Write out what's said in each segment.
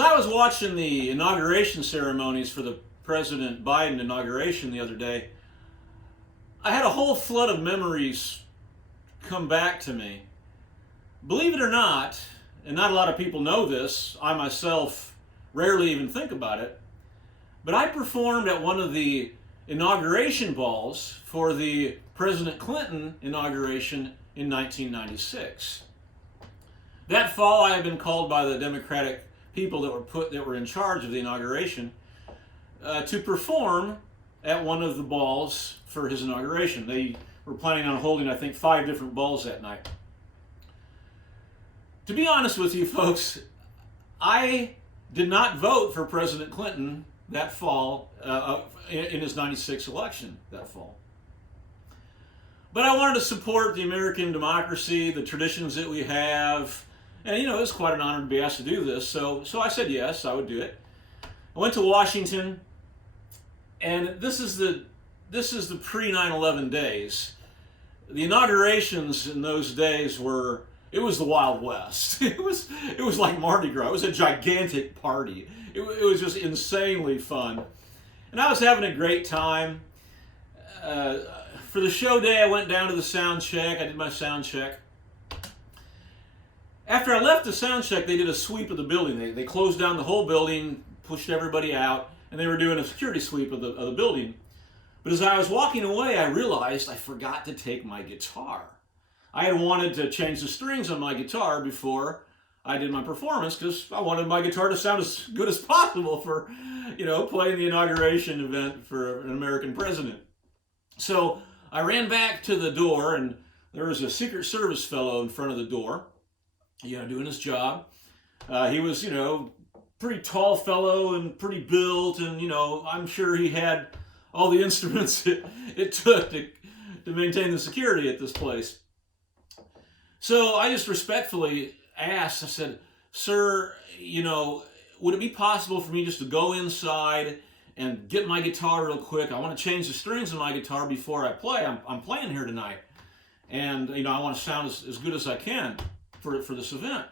As I was watching the inauguration ceremonies for the President Biden inauguration the other day, I had a whole flood of memories come back to me. Believe it or not, and not a lot of people know this, I myself rarely even think about it, but I performed at one of the inauguration balls for the President Clinton inauguration in 1996. That fall, I had been called by the Democratic people that were in charge of the inauguration to perform at one of the balls for his inauguration. They were planning on holding, I think, 5 different balls that night. To be honest with you folks, I did not vote for President Clinton that fall in his 96 election that fall. But I wanted to support the American democracy, the traditions that we have, and it was quite an honor to be asked to do this. So I said yes, I would do it. I went to Washington, and this is the pre-9/11 days. The inaugurations in those days it was the Wild West. It was like Mardi Gras. It was a gigantic party. It was just insanely fun. And I was having a great time. For the show day, I went down to the sound check. I did my sound check. After I left the sound check, they did a sweep of the building. They closed down the whole building, pushed everybody out, and they were doing a security sweep of the building. But as I was walking away, I realized I forgot to take my guitar. I had wanted to change the strings on my guitar before I did my performance because I wanted my guitar to sound as good as possible for, playing the inauguration event for an American president. So I ran back to the door, and there was a Secret Service fellow in front of the door, doing his job. He was, pretty tall fellow and pretty built, and, I'm sure he had all the instruments it took to maintain the security at this place. So I just respectfully asked, I said, "Sir, would it be possible for me just to go inside and get my guitar real quick? I want to change the strings of my guitar before I play. I'm playing here tonight. And, I want to sound as good as I can for this event."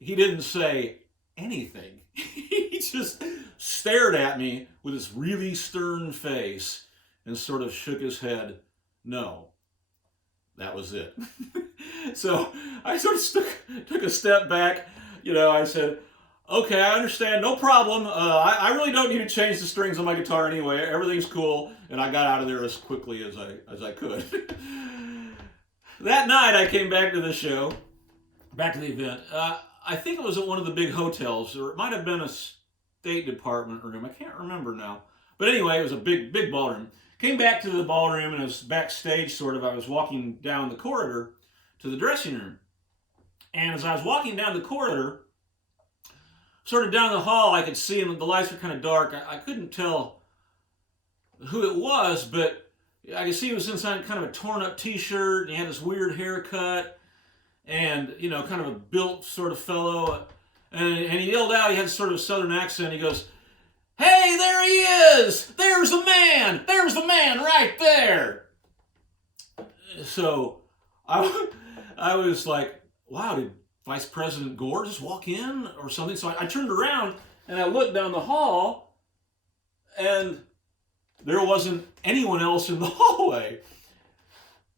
He didn't say anything. He just stared at me with this really stern face and sort of shook his head. No. That was it. So I sort of took a step back. I said, "Okay, I understand, no problem. I really don't need to change the strings on my guitar anyway. Everything's cool." And I got out of there as quickly as I could. That night I came back to the show, back to the event. I think it was at one of the big hotels, or it might have been a State Department room. I can't remember now. But anyway, it was a big ballroom. Came back to the ballroom, and it was backstage, sort of. I was walking down the corridor to the dressing room. And as I was walking down the corridor, sort of down the hall, I could see, and the lights were kind of dark. I couldn't tell who it was, but I could see he was inside kind of a torn-up T-shirt, and he had this weird haircut, and, kind of a built sort of fellow. And he yelled out, he had sort of a southern accent. He goes, "Hey, there he is! There's the man! There's the man right there!" So I was like, wow, did Vice President Gore just walk in or something? So I turned around and I looked down the hall, and there wasn't anyone else in the hallway.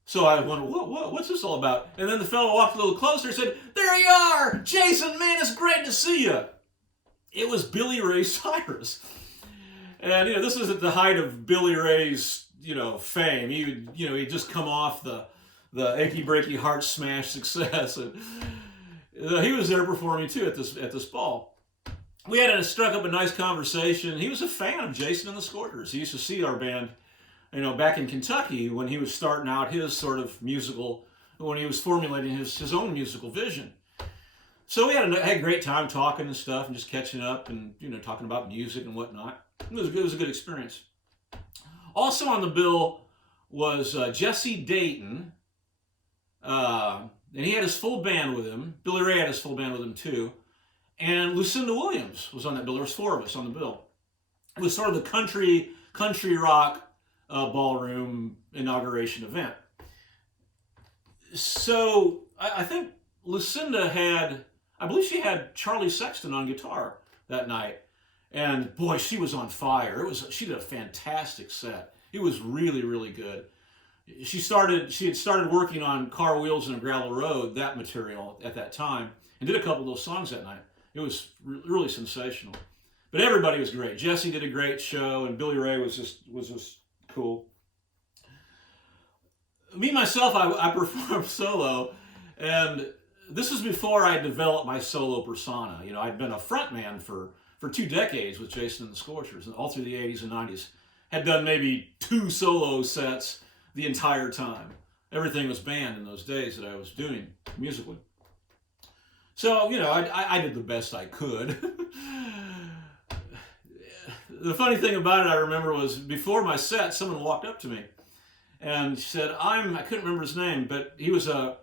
So I wondered, what's this all about? And then the fellow walked a little closer and said, "There you are! Jason, man, it's great to see you." It was Billy Ray Cyrus. And, this was at the height of Billy Ray's, fame. He'd just come off the achy breaky heart smash success. And he was there performing too at this ball. We had struck up a nice conversation. He was a fan of Jason and the Scorchers. He used to see our band, back in Kentucky when he was starting out his sort of when he was formulating his own musical vision. So we had a great time talking and stuff, and just catching up and talking about music and whatnot. It was a good experience. Also on the bill was Jesse Dayton, and he had his full band with him. Billy Ray had his full band with him too, and Lucinda Williams was on that bill. There was 4 of us on the bill. It was sort of the country rock ballroom inauguration event. So I think Lucinda had I believe she had Charlie Sexton on guitar that night. And boy, she was on fire. She did a fantastic set. It was really, really good. She had started working on Car Wheels and a Gravel Road, that material at that time, and did a couple of those songs that night. It was really sensational. But everybody was great. Jesse did a great show, and Billy Ray was just cool. Me, myself, I performed solo, and this was before I developed my solo persona. You know, I'd been a frontman for 2 decades with Jason and the Scorchers, and all through the 80s and 90s. Had done maybe 2 solo sets the entire time. Everything was band in those days that I was doing musically. So, you know, I did the best I could. The funny thing about it, I remember, was before my set, someone walked up to me and said, I couldn't remember his name, but he was a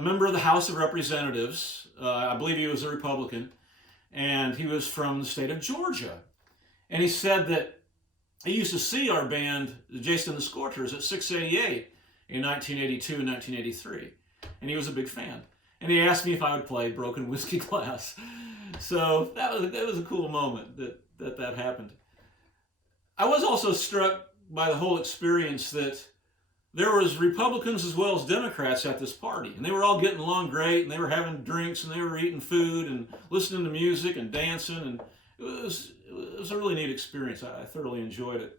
member of the House of Representatives. I believe he was a Republican, and he was from the state of Georgia. And he said that he used to see our band, Jason and the Scorchers, at 688 in 1982 and 1983. And he was a big fan. And he asked me if I would play Broken Whiskey Glass. So that was a cool moment that happened. I was also struck by the whole experience that there was Republicans as well as Democrats at this party. And they were all getting along great, and they were having drinks, and they were eating food, and listening to music, and dancing, and it was a really neat experience. I thoroughly enjoyed it.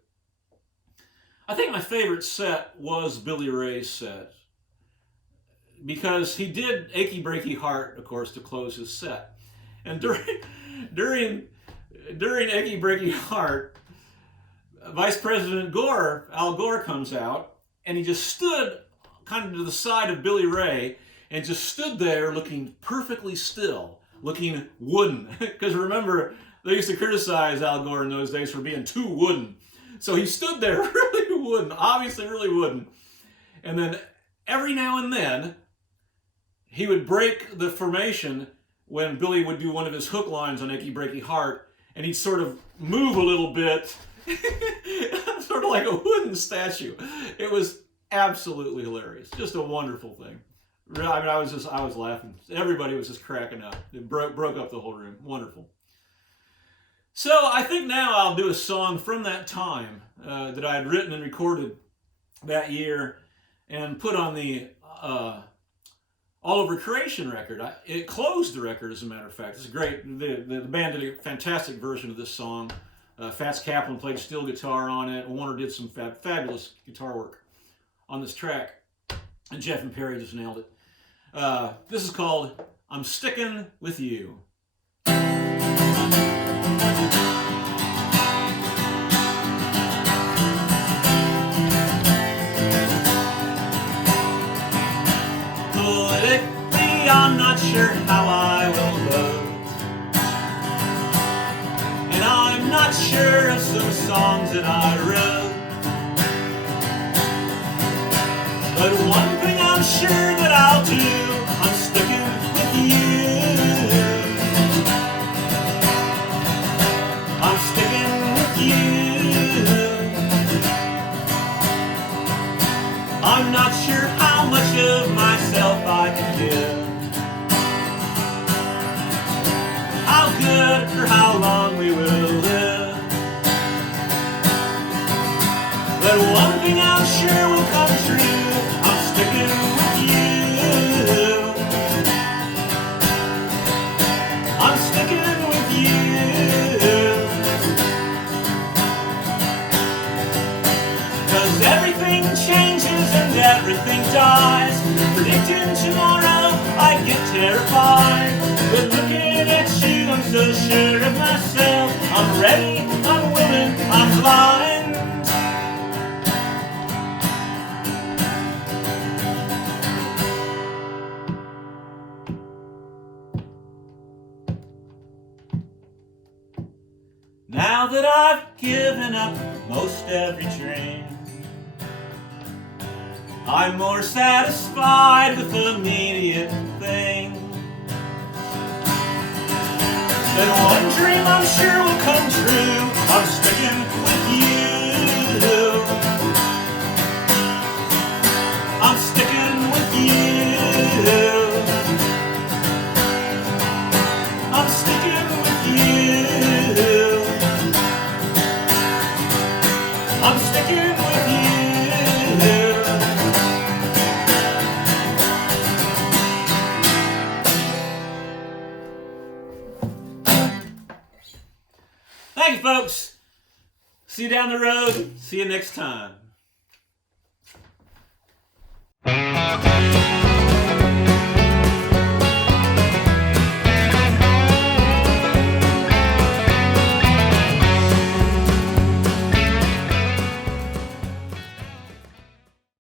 I think my favorite set was Billy Ray's set, because he did Achy Breaky Heart, of course, to close his set. And during Achy Breaky Heart, Vice President Al Gore comes out, and he just stood kind of to the side of Billy Ray and just stood there looking perfectly still, looking wooden. Because remember, they used to criticize Al Gore in those days for being too wooden. So he stood there really wooden, obviously really wooden. And then every now and then, he would break the formation when Billy would do one of his hook lines on Achy Breaky Heart, and he'd sort of move a little bit, sort of like a wooden statue. It was absolutely hilarious. Just a wonderful thing. I mean, I was laughing. Everybody was just cracking up. It broke up the whole room. Wonderful. So I think now I'll do a song from that time that I had written and recorded that year and put on the All Over Creation record. It closed the record, as a matter of fact. It's great. The band did a fantastic version of this song. Fats Kaplan played steel guitar on it. Warner did some fabulous guitar work on this track. And Jeff and Perry just nailed it. This is called I'm Stickin' With You. Politically, I'm not sure how I will vote, and I'm not sure of some songs that I wrote. But one thing I'm sure that I'll do, I'm sticking with you. I'm sticking with you. I'm not sure how much of myself I can give, how good or how long we will live. But one thing I'm sure will come true, I'm sticking with you. I'm sticking with you. 'Cause everything changes and everything dies. Predicting tomorrow, I get terrified. But looking at you, I'm so sure of myself. I'm ready, I'm willing, I'm blind. Now that I've given up most every dream, I'm more satisfied with immediate things. Then one dream I'm sure will come true, I'm sticking with you. I'm sticking with you. Thank you, folks. See you down the road. See you next time.